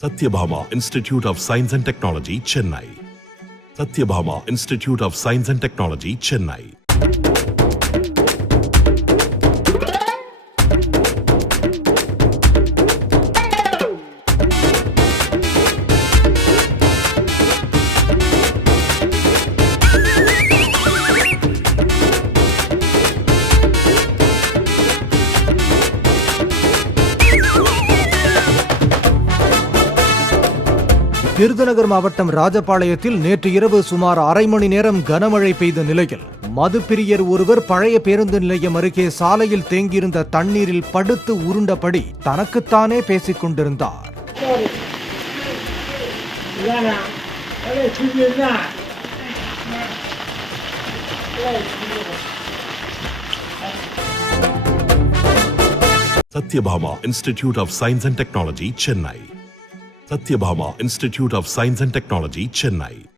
Satyabhama Institute of Science and Technology, Chennai. Satyabhama Institute of Science and Technology, Chennai. Virudhunagar மாவட்டம் ராஜபாளையத்தில் நேற்று இரவு சுமார் அரை மணி நேரம் கனமழை பெய்த நிலையில் மதுப்பிரியர் ஒருவர் பழைய பேருந்து நிலையம் அருகே சாலையில் தேங்கியிருந்த தண்ணீரில் படுத்து உருண்டபடி தனக்குத்தானே பேசிக் கொண்டிருந்தார். Satyabhama Institute of Science and Technology, Chennai. Satyabhama Institute of Science and Technology, Chennai.